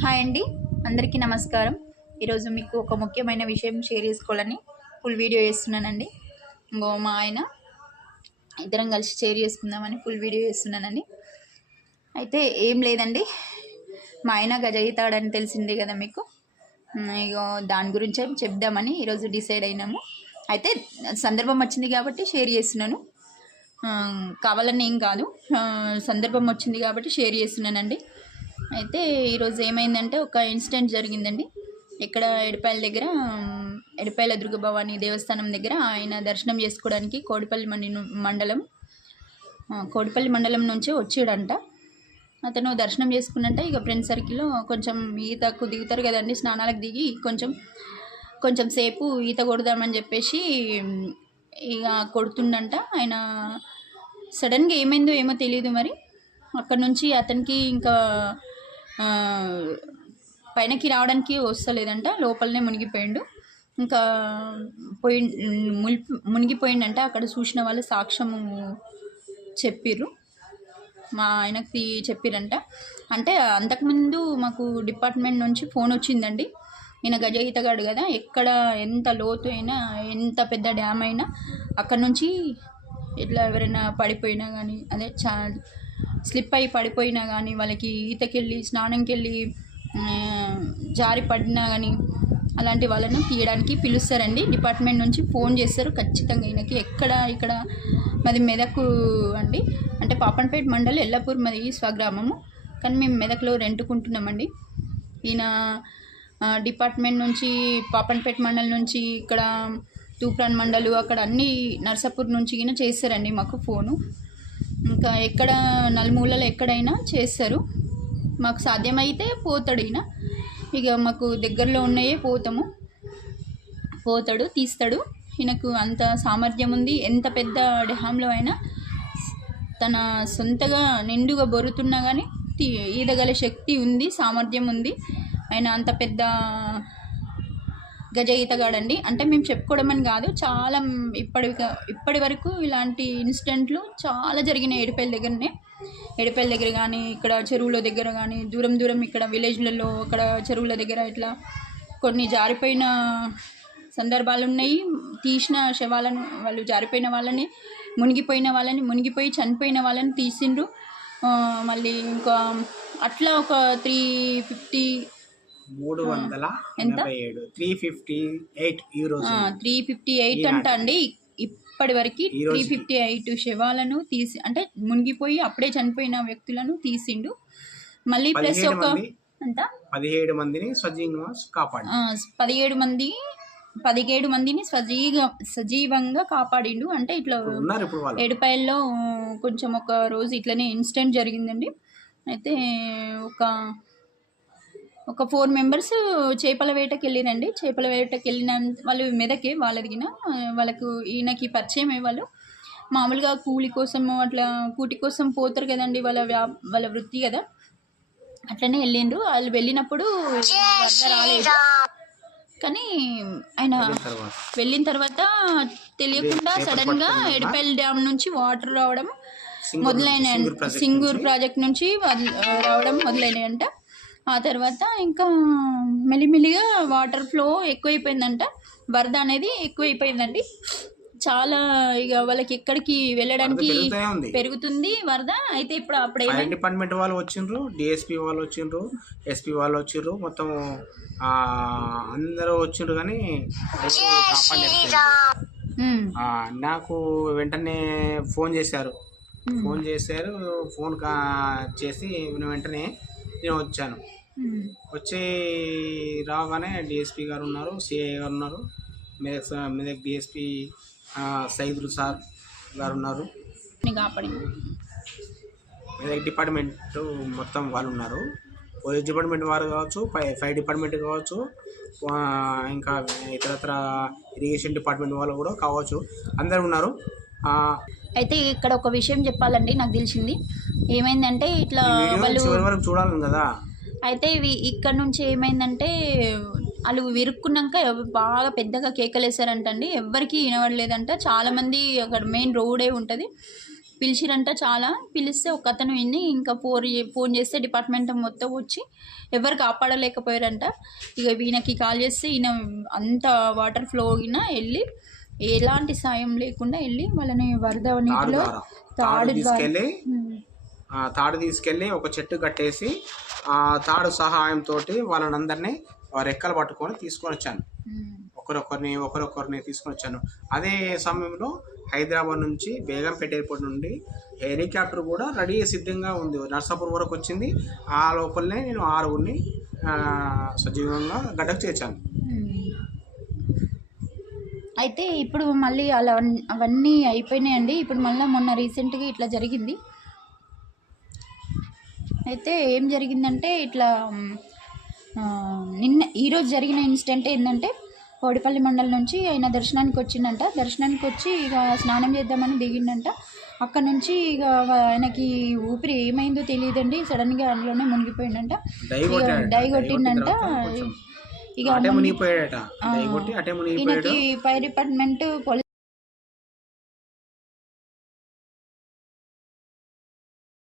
Hi అండి, అందరికీ నమస్కారం. ఈరోజు మీకు ఒక ముఖ్యమైన విషయం షేర్ చేసుకోవాలని ఫుల్ వీడియో చేస్తున్నానండి. ఇంకో మా ఆయన ఇద్దరం కలిసి షేర్ చేసుకుందామని ఫుల్ వీడియో చేస్తున్నానండి. అయితే ఏం లేదండి, మా ఆయన గజయితాడని తెలిసిందే కదా మీకు. ఇగో దాని గురించే చెప్దామని ఈరోజు డిసైడ్ అయినాము. అయితే సందర్భం వచ్చింది కాబట్టి షేర్ చేస్తున్నాను, కావాలని ఏం కాదు, సందర్భం వచ్చింది కాబట్టి షేర్ చేస్తున్నానండి. అయితే ఈరోజు ఏమైందంటే ఒక ఇన్సిడెంట్ జరిగిందండి. ఇక్కడ ఎడపాయల దగ్గర, ఎడపాయల దుర్గభవాని దేవస్థానం దగ్గర ఆయన దర్శనం చేసుకోవడానికి కోడిపల్లి మండలం నుంచి వచ్చాడంట. అతను దర్శనం చేసుకున్నంట. ఇక ఫ్రెండ్ సర్కిల్లో కొంచెం ఈతకు దిగుతారు కదండి, స్నానాలకు దిగి కొంచెం సేపు ఈత కొడదామని చెప్పేసి ఇక కొడుతుండంట. ఆయన సడన్గా ఏమైందో ఏమో తెలియదు మరి. అక్కడ నుంచి అతనికి ఇంకా పైనకి రావడానికి వస్తలేదంట, లోపలనే మునిగిపోయిండు. ఇంకా మునిగిపోయిండంట. అక్కడ చూసిన వాళ్ళు సాక్ష్యము చెప్పిర్రు, మా ఆయనకి చెప్పిరంట. అంటే అంతకుముందు మాకు డిపార్ట్మెంట్ నుంచి ఫోన్ వచ్చిందండి. ఈయన గజ ఈతగాడు కదా, ఎక్కడ ఎంత లోతు అయినా, ఎంత పెద్ద డ్యామ్ అయినా అక్కడ నుంచి ఇట్లా ఎవరైనా పడిపోయినా కానీ, అదే స్లిప్ అయి పడిపోయినా కానీ, వాళ్ళకి ఈతకెళ్ళి స్నానంకి వెళ్ళి జారి పడినా కానీ అలాంటి వాళ్ళను తీయడానికి పిలుస్తారండి. డిపార్ట్మెంట్ నుంచి ఫోన్ చేస్తారు ఖచ్చితంగా ఈయనకి. ఇక్కడ మాది మెదక్ అండి, అంటే పాపన్పేట మండల్, ఎల్లపూర్ మాది స్వగ్రామము, కానీ మేము మెదక్లో రెంటుకుంటున్నామండి. ఈయన డిపార్ట్మెంట్ నుంచి పాపన్పేట మండల్ నుంచి ఇక్కడ తూప్రాన్ మండలు అక్కడ అన్ని నర్సాపూర్ నుంచి ఈయన చేస్తారండి మాకు ఫోను. ఇంకా ఎక్కడ నలుమూలలో ఎక్కడైనా చేస్తారు. మాకు సాధ్యమైతే పోతాడు ఈయన. ఇక మాకు దగ్గరలో ఉన్నాయే పోతాడు, తీస్తాడు. ఈయనకు అంత సామర్థ్యం ఉంది. ఎంత పెద్ద డ్యామ్లో అయినా తన సొంతగా నిండుగా బొరుతున్నా కానీ ఈదగల శక్తి ఉంది, సామర్థ్యం ఉంది. ఆయన అంత పెద్ద గజ ఈతగాడండి. అంటే మేము చెప్పుకోవడం అని కాదు, చాలా ఇప్పటి వరకు ఇలాంటి ఇన్సిడెంట్లు చాలా జరిగినాయి ఎడపల్లి దగ్గర కానీ, ఇక్కడ చెరువుల దగ్గర కానీ, దూరం ఇక్కడ విలేజ్లలో అక్కడ చెరువుల దగ్గర ఇట్లా కొన్ని జారిపోయిన సందర్భాలు ఉన్నాయి. తీసిన శవాలను, వాళ్ళు జారిపోయిన వాళ్ళని, మునిగిపోయి చనిపోయిన వాళ్ళని తీసిండ్రు. మళ్ళీ ఇంకా అట్లా ఒక 358 అంట అండి. ఇప్పటి వరకు 358 శవాలను తీసి, అంటే మునిగిపోయి అప్పుడే చనిపోయిన వ్యక్తులను తీసిండు. మళ్ళీ ప్లస్ ఒక 17 మందిని సజీవంగా కాపాడిండు. అంటే ఇట్లా ఎడపాయల్లో కొంచెం ఒక రోజు ఇట్లనే ఇన్సిడెంట్ జరిగిందండి. అయితే ఒక 4 మెంబర్స్ చేపల వేటకి వెళ్ళిరండి. చేపల వేటకి వెళ్ళిన వాళ్ళు మెదకే వాళ్ళదిగిన, వాళ్ళకు ఈయనకి పరిచయం వాళ్ళు మామూలుగా కూలి కోసం అట్లా కూటి కోసం పోతారు కదండి, వాళ్ళ వృత్తి కదా, అట్లనే వెళ్ళిండ్రు. వాళ్ళు వెళ్ళినప్పుడు వరద రాలేదు, కానీ ఆయన వెళ్ళిన తర్వాత తెలియకుండా సడన్గా ఎడపల్లి డ్యామ్ నుంచి వాటర్ రావడం మొదలైనాయి, సింగూర్ ప్రాజెక్ట్ నుంచి రావడం మొదలైనాయంట. ఆ తర్వాత ఇంకా మెల్లిమెల్లిగా వాటర్ ఫ్లో ఎక్కువైపోయిందంట, వరద అనేది ఎక్కువైపోయిందండి చాలా. ఇక వాళ్ళకి ఎక్కడికి వెళ్ళడానికి పెరుగుతుంది వరద. అయితే ఇప్పుడు అప్పుడే డిపార్ట్మెంట్ వాళ్ళు వచ్చిండ్రు, డిఎస్పీ వాళ్ళు వచ్చిండ్రు, ఎస్పీ వాళ్ళు వచ్చిండ్రు, మొత్తం అందరూ వచ్చిండ్రు, కానీ నాకు వెంటనే ఫోన్ చేశారు. ఫోన్ చేసి వెంటనే నేను వచ్చాను. వచ్చి రాగానే డిఎస్పీ గారు ఉన్నారు, సిఐ గారు ఉన్నారు, మెదక్ డిఎస్పీ సైదులు సార్ గారు ఉన్నారు, మెదక్ డిపార్ట్మెంట్ మొత్తం వాళ్ళు ఉన్నారు. పోలీస్ డిపార్ట్మెంట్ వారు కావచ్చు, ఫైర్ డిపార్ట్మెంట్ కావచ్చు, ఇంకా ఇతరత్ర ఇరిగేషన్ డిపార్ట్మెంట్ వాళ్ళు కూడా కావచ్చు, అందరు ఉన్నారు. అయితే ఇక్కడ ఒక విషయం చెప్పాలండి, నాకు తెలిసింది ఏమైందంటే ఇట్లా వాళ్ళు చూడాలి కదా. అయితే ఇక్కడ నుంచి ఏమైందంటే వాళ్ళు విరుక్కున్నాక బాగా పెద్దగా కేకలేసారంటండి. ఎవ్వరికి వినవడలేదంట. చాలామంది అక్కడ మెయిన్ రోడే ఉంటుంది, పిలిచిరంట చాలా. పిలిస్తే ఒక అతను విని ఇంకా ఫోన్ చేస్తే డిపార్ట్మెంట్ మొత్తం వచ్చి ఎవరు కాపాడలేకపోయారంట. ఇక ఈయనకి కాల్ చేస్తే ఈయన అంత వాటర్ ఫ్లో అయినా వెళ్ళి ఎలాంటి సాయం లేకుండా వెళ్ళి వాళ్ళని వరద నీటిలో తాడు ద్వారా తాడు తీసుకెళ్ళి ఒక చెట్టు కట్టేసి ఆ తాడు సహాయంతో వాళ్ళని అందరినీ రెక్కలు పట్టుకొని తీసుకొని వచ్చాను. ఒకరొకరిని తీసుకొని వచ్చాను. అదే సమయంలో హైదరాబాద్ నుంచి బేగంపేట ఎయిర్పోర్ట్ నుండి హెలికాప్టర్ కూడా రెడీ సిద్ధంగా ఉంది. నర్సాపూర్ వరకు వచ్చింది. ఆ లోపలనే నేను 6గురిని సజీవంగా గడ్డకు చేర్చాను. అయితే ఇప్పుడు మళ్ళీ అలా అవన్నీ అయిపోయినాయండి. ఇప్పుడు మళ్ళీ మొన్న రీసెంట్గా ఇట్లా జరిగింది. అయితే ఏం జరిగిందంటే ఇట్లా ఈరోజు జరిగిన ఇన్సిడెంట్ ఏంటంటే కోడిపల్లి మండలం నుంచి ఆయన దర్శనానికి వచ్చిందంట. దర్శనానికి వచ్చి ఇక స్నానం చేద్దామని దిగిందంట. అక్కడ నుంచి ఇక ఆయనకి ఊపిరి ఏమైందో తెలియదండి, సడన్గా అందులోనే మునిగిపోయిందంట. డై కొట్టిందంట. ఇక ఈయనకి ఫైర్ డిపార్ట్మెంట్ పోలీస్